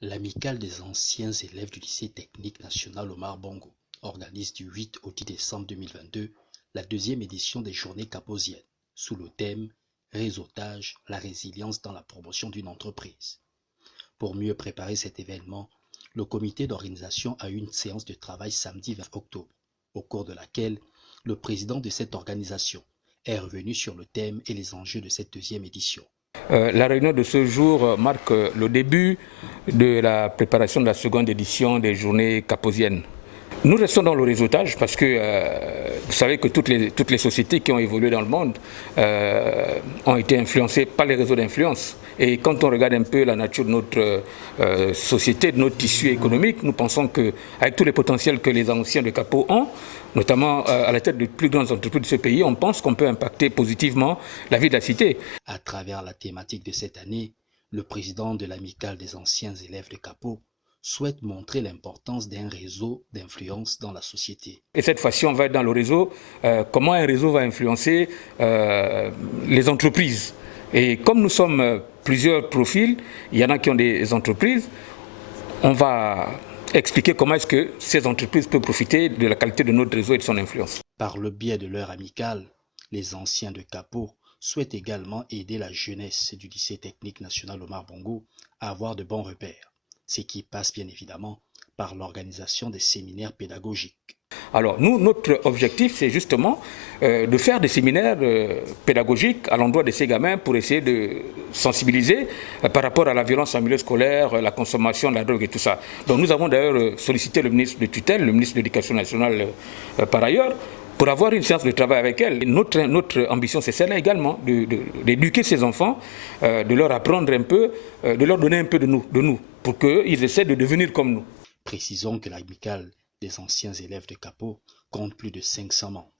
L'Amicale des anciens élèves du lycée technique national Omar Bongo organise du 8 au 10 décembre 2022 la deuxième édition des Journées Kaposiennes sous le thème Réseautage, la résilience dans la promotion d'une entreprise. Pour mieux préparer cet événement, le comité d'organisation a eu une séance de travail samedi 20 octobre, au cours de laquelle le président de cette organisation est revenu sur le thème et les enjeux de cette deuxième édition. La réunion de ce jour marque le début de la préparation de la seconde édition des Journées Kaposiennes. Nous restons dans le réseautage parce que vous savez que toutes les sociétés qui ont évolué dans le monde ont été influencées par les réseaux d'influence. Et quand on regarde un peu la nature de notre société, de notre tissu économique, nous pensons qu'avec tous les potentiels que les anciens de Capo ont, notamment à la tête de plus grandes entreprises de ce pays, on pense qu'on peut impacter positivement la vie de la cité. À travers la thématique de cette année, le président de l'Amicale des anciens élèves de Capo souhaite montrer l'importance d'un réseau d'influence dans la société. Et cette fois-ci, on va être dans le réseau, comment un réseau va influencer les entreprises. Et comme nous sommes plusieurs profils, il y en a qui ont des entreprises, on va expliquer comment est-ce que ces entreprises peuvent profiter de la qualité de notre réseau et de son influence. Par le biais de leur amicale, les anciens de Capo souhaitent également aider la jeunesse du lycée technique national Omar Bongo à avoir de bons repères, ce qui passe bien évidemment par l'organisation des séminaires pédagogiques. Alors nous, notre objectif, c'est justement de faire des séminaires pédagogiques à l'endroit de ces gamins pour essayer de sensibiliser par rapport à la violence en milieu scolaire, la consommation de la drogue et tout ça. Donc nous avons d'ailleurs sollicité le ministre de tutelle, le ministre de l'Éducation nationale par ailleurs, pour avoir une séance de travail avec elle. Notre ambition, c'est celle-là également, d'éduquer ces enfants, de leur apprendre un peu, de leur donner un peu de nous pour qu'ils essaient de devenir comme nous. Précisons que l'amicale des anciens élèves de Capo compte plus de 500 membres.